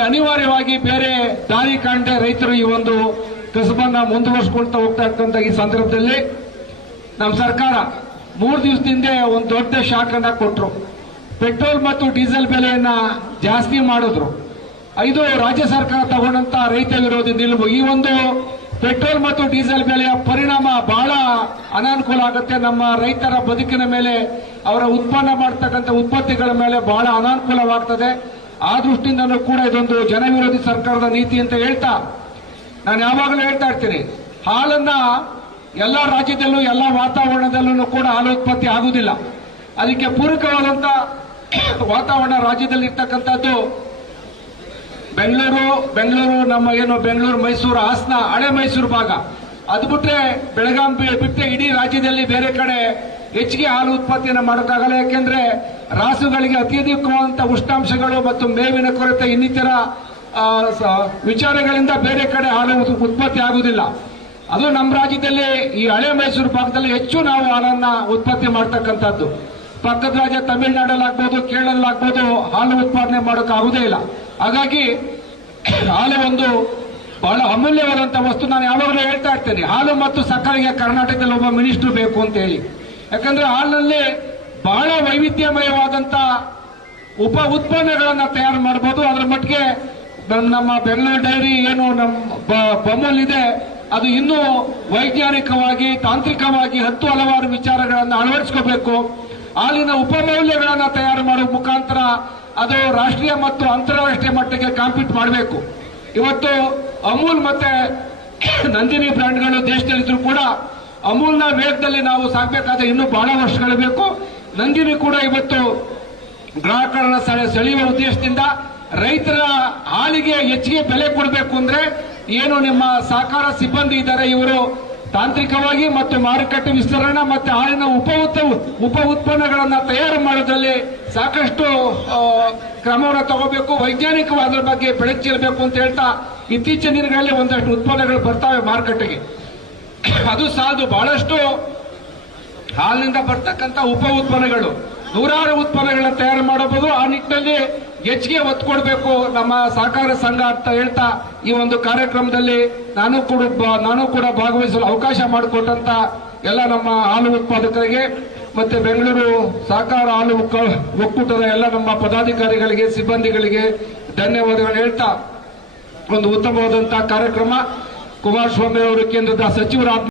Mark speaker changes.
Speaker 1: ಆಮೇಲೆ ಅನಿವಾರ್ಯವಾಗಿ ಬೇರೆ ದಾರಿ ಕಾಣದೆ ರೈತರು ಈ ಒಂದು ಕಸಬನ್ನ ಮುಂದುವರ್ಸ್ಕೊಳ್ತಾ ಹೋಗ್ತಾ ಇರ್ತಕ್ಕಂಥ ಈ ಸಂದರ್ಭದಲ್ಲಿ ನಮ್ಮ ಸರ್ಕಾರ ಮೂರು ದಿವಸದಿಂದ ಒಂದು ದೊಡ್ಡ ಶಾಕ್ ಕೊಟ್ಟರು ಪೆಟ್ರೋಲ್ ಮತ್ತು ಡೀಸೆಲ್ ಬೆಲೆಯನ್ನ ಜಾಸ್ತಿ ಮಾಡಿದ್ರು. ಐದು ರಾಜ್ಯ ಸರ್ಕಾರ ತಗೊಂಡಂತ ರೈತ ವಿರೋಧಿ ನಿಲುವು. ಈ ಒಂದು ಪೆಟ್ರೋಲ್ ಮತ್ತು ಡೀಸೆಲ್ ಬೆಲೆಯ ಪರಿಣಾಮ ಬಹಳ ಅನಾನುಕೂಲ ಆಗುತ್ತೆ. ನಮ್ಮ ರೈತರ ಬದುಕಿನ ಮೇಲೆ, ಅವರ ಉತ್ಪನ್ನ ಮಾಡ್ತಕ್ಕಂಥ ಉತ್ಪತ್ತಿಗಳ ಮೇಲೆ ಬಹಳ ಅನಾನುಕೂಲವಾಗ್ತದೆ. ಆ ದೃಷ್ಟಿಯಿಂದಲೂ ಕೂಡ ಇದೊಂದು ಜನವಿರೋಧಿ ಸರ್ಕಾರದ ನೀತಿ ಅಂತ ಹೇಳ್ತಾ ನಾನು ಯಾವಾಗಲೂ ಹೇಳ್ತಾ ಇರ್ತೀನಿ. ಹಾಲನ್ನ ಎಲ್ಲ ರಾಜ್ಯದಲ್ಲೂ, ಎಲ್ಲ ವಾತಾವರಣದಲ್ಲೂ ಕೂಡ ಹಾಲು ಉತ್ಪತ್ತಿ ಆಗುವುದಿಲ್ಲ. ಅದಕ್ಕೆ ಪೂರಕವಾದಂತ ವಾತಾವರಣ ರಾಜ್ಯದಲ್ಲಿ ಇರ್ತಕ್ಕಂಥದ್ದು ಬೆಂಗಳೂರು ಬೆಂಗಳೂರು ನಮ್ಮ ಏನು ಬೆಂಗಳೂರು, ಮೈಸೂರು, ಹಾಸನ, ಹಳೆ ಮೈಸೂರು ಭಾಗ. ಅದು ಬಿಟ್ರೆ ಬೆಳಗಾಂ ಬಿಟ್ಟರೆ ಇಡೀ ರಾಜ್ಯದಲ್ಲಿ ಬೇರೆ ಕಡೆ ಹೆಚ್ಚಿಗೆ ಹಾಲು ಉತ್ಪತ್ತಿಯನ್ನು ಮಾಡೋಕ್ಕಾಗಲ್ಲ, ಯಾಕೆಂದ್ರೆ ರಾಸುಗಳಿಗೆ ಅತ್ಯಧಿಕವಾದಂತಹ ಉಷ್ಣಾಂಶಗಳು ಮತ್ತು ಮೇವಿನ ಕೊರತೆ ಇನ್ನಿತರ ವಿಚಾರಗಳಿಂದ ಬೇರೆ ಕಡೆ ಹಾಲು ಉತ್ಪತ್ತಿ ಆಗುವುದಿಲ್ಲ. ಅದು ನಮ್ಮ ರಾಜ್ಯದಲ್ಲಿ, ಈ ಹಳೆ ಮೈಸೂರು ಭಾಗದಲ್ಲಿ ಹೆಚ್ಚು ನಾವು ಹಾಲನ್ನ ಉತ್ಪತ್ತಿ ಮಾಡ್ತಕ್ಕಂಥದ್ದು. ಪಕ್ಕದ ರಾಜ್ಯ ತಮಿಳುನಾಡಲ್ಲಾಗ್ಬೋದು ಕೇರಳಲ್ಲಾಗ್ಬೋದು ಹಾಲು ಉತ್ಪಾದನೆ ಮಾಡೋಕ್ಕಾಗೋದೇ ಇಲ್ಲ. ಹಾಗಾಗಿ, ಹಾಲು ಒಂದು ಬಹಳ ಅಮೂಲ್ಯವಾದಂತಹ ವಸ್ತು. ನಾನು ಯಾವಾಗಲೂ ಹೇಳ್ತಾ ಇರ್ತೇನೆ, ಹಾಲು ಮತ್ತು ಸಕ್ಕರೆಗೆ ಕರ್ನಾಟಕದಲ್ಲಿ ಒಬ್ಬ ಮಿನಿಸ್ಟರ್ ಬೇಕು ಅಂತ ಹೇಳಿ. ಯಾಕಂದ್ರೆ ಹಾಲಿನಲ್ಲಿ ಬಹಳ ವೈವಿಧ್ಯಮಯವಾದಂತ ಉಪ ಉತ್ಪನ್ನಗಳನ್ನ ತಯಾರು ಮಾಡಬಹುದು ಅದರ ಮಟ್ಟಿಗೆ ನಮ್ಮ ಬೆಂಗಳೂರು ಡೈರಿ ಏನು ನಮ್ಮ ಬ- ಬೊಮ್ಮಲ್ ಇದೆ ಅದು ಇನ್ನೂ ವೈಜ್ಞಾನಿಕವಾಗಿ, ತಾಂತ್ರಿಕವಾಗಿ ಹತ್ತು ಹಲವಾರು ವಿಚಾರಗಳನ್ನು ಅಳವಡಿಸ್ಕೋಬೇಕು. ಹಾಲಿನ ಉಪಮೌಲ್ಯಗಳನ್ನು ತಯಾರು ಮಾಡುವ ಮುಖಾಂತರ ಅದು ರಾಷ್ಟ್ರೀಯ ಮತ್ತು ಅಂತಾರಾಷ್ಟ್ರೀಯ ಮಟ್ಟಕ್ಕೆ ಕಾಂಪೀಟ್ ಮಾಡಬೇಕು. ಇವತ್ತು ಅಮೂಲ್ ಮತ್ತೆ ನಂದಿನಿ ಬ್ರ್ಯಾಂಡ್ಗಳು ದೇಶದಲ್ಲಿದ್ದರೂ ಕೂಡ ಅಮೂಲ್ನ ವೇಗದಲ್ಲಿ ನಾವು ಸಾಗಬೇಕಾದ್ರೆ ಇನ್ನೂ ಬಹಳ ವರ್ಷಗಳು ಬೇಕು. ನಂದಿನಿ ಕೂಡ ಇವತ್ತು ಗ್ರಾಹಕರನ್ನ ಸೆಳೆ, ಸೆಳೆಯುವ ಉದ್ದೇಶದಿಂದ ರೈತರ ಹಾಲಿಗೆ ಹೆಚ್ಚಿಗೆ ಬೆಲೆ ಕೊಡಬೇಕು ಅಂದ್ರೆ ಏನು ನಿಮ್ಮ ಸಹಕಾರ ಸಿಬ್ಬಂದಿ ಇದ್ದಾರೆ ಇವರು ತಾಂತ್ರಿಕವಾಗಿ ಮತ್ತು ಮಾರುಕಟ್ಟೆ ವಿಸ್ತರಣೆ ಮತ್ತು ಹಾಲಿನ ಉಪ ಉಪ ಉತ್ಪನ್ನಗಳನ್ನು ತಯಾರು ಮಾಡೋದ್ರಲ್ಲಿ ಸಾಕಷ್ಟು ಕ್ರಮವನ್ನು ತಗೋಬೇಕು. ವೈಜ್ಞಾನಿಕವಾದ ಬಗ್ಗೆ ಚೆಲ್ಲಬೇಕು ಅಂತ ಹೇಳ್ತಾ ಇತ್ತೀಚಿನ ದಿನಗಳಲ್ಲಿ ಒಂದಷ್ಟು ಉತ್ಪನ್ನಗಳು ಬರ್ತಾವೆ ಮಾರುಕಟ್ಟೆಗೆ. ಅದು ಸಾಲದು ಬಹಳಷ್ಟು ಹಾಲಿನಿಂದ ಬರ್ತಕ್ಕಂತ ಉಪ ಉತ್ಪನ್ನಗಳು. ನೂರಾರು ಉತ್ಪನ್ನಗಳನ್ನ ತಯಾರು ಮಾಡಬಹುದು. ಆ ನಿಟ್ಟಿನಲ್ಲಿ ಹೆಚ್ಚಿಗೆ ಒತ್ತು ಕೊಡಬೇಕು. ನಮ್ಮ ಸಹಕಾರ ಸಂಘ ಅಂತ ಹೇಳ್ತಾ ಈ ಒಂದು ಕಾರ್ಯಕ್ರಮದಲ್ಲಿ ನಾನು ಕೂಡ ನಾನು ಕೂಡ ಭಾಗವಹಿಸಲು ಅವಕಾಶ ಮಾಡಿಕೊಟ್ಟಂತ ಎಲ್ಲ ನಮ್ಮ ಹಾಲು ಉತ್ಪಾದಕರಿಗೆ ಮತ್ತೆ ಬೆಂಗಳೂರು ಸಹಕಾರ ಹಾಲು ಒಕ್ಕ- ಒಕ್ಕೂಟದ ಎಲ್ಲ ನಮ್ಮ ಪದಾಧಿಕಾರಿಗಳಿಗೆ, ಸಿಬ್ಬಂದಿಗಳಿಗೆ ಧನ್ಯವಾದಗಳು ಹೇಳ್ತಾ ಒಂದು ಉತ್ತಮವಾದಂತಹ ಕಾರ್ಯಕ್ರಮ. ಕುಮಾರಸ್ವಾಮಿ ಅವರು ಕೇಂದ್ರದ ಸಚಿವರಾದ